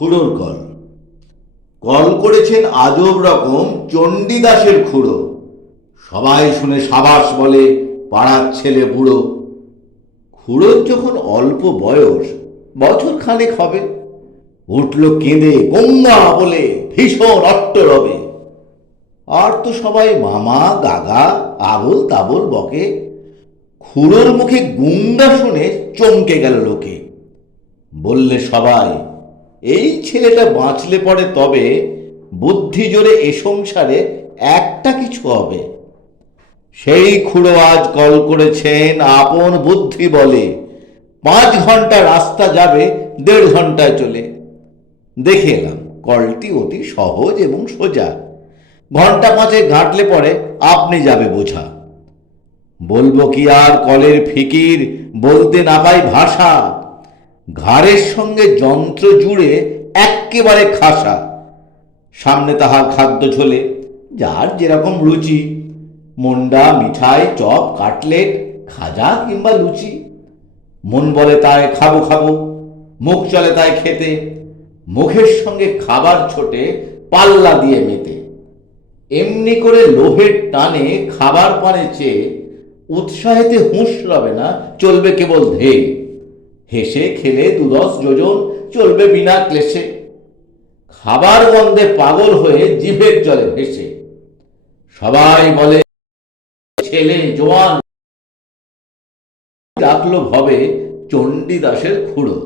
খুড়োর call. Call করেছেন আজব রকম চণ্ডীদাসের খুড়ো। সবাই শুনে সাবাস বলে, পাড়ার ছেলে বুড়ো। খুড়োর যখন অল্প বয়স, বছর খানেক হবে, উঠল কেঁদে গঙ্গা বলে, ভীষণ অট্টরবে। আর তো সবাই মামা গাগা আবোল তাবোল বকে। খুড়োর মুখে গুঙ্গা শুনে চমকে গেল লোকে। বললে সবাই, এই ছেলেটা বাঁচলে পড়ে তবে বুদ্ধি জোরে এ সংসারে একটা কিছু হবে। সেই খুড়ো আজ কল করেছেন আপন বুদ্ধি বলে, 5 ঘন্টা রাস্তা যাবে 1.5 ঘন্টায় চলে। দেখে এলাম কলটি অতি সহজ এবং সোজা, ঘন্টা 5 ঘাঁটলে পরে আপনি যাবে বোঝা। বলবো কি আর কলের ফিকির, বলতে না পাই ভাষা। ঘাড়ের সঙ্গে যন্ত্র জুড়ে এক্কেবারে খাসা। সামনে তাহার খাদ্য ঝোলে, যার যেরকম রুচি, মন্ডা মিঠাই চপ কাটলেট খাজা কিংবা লুচি। মন বলে তাই খাবো খাবো, মুখ চলে তাই খেতে। মুখের সঙ্গে খাবার ছোটে পাল্লা দিয়ে মেতে। এমনি করে লোভের টানে খাবার পানে চেয়ে উৎসাহেতে হুঁশ রবে না, চলবে কেবল ধেয়ে। হেসে খেলে 2-10 যোজন চলবে বিনা ক্লেশে। খাবার গন্ধে পাগল হয়ে জিভের জলে ভেসে। সবাই বলে ছেলে জোয়ান, রাখলো ভবে চণ্ডীদাসের খুড়ো।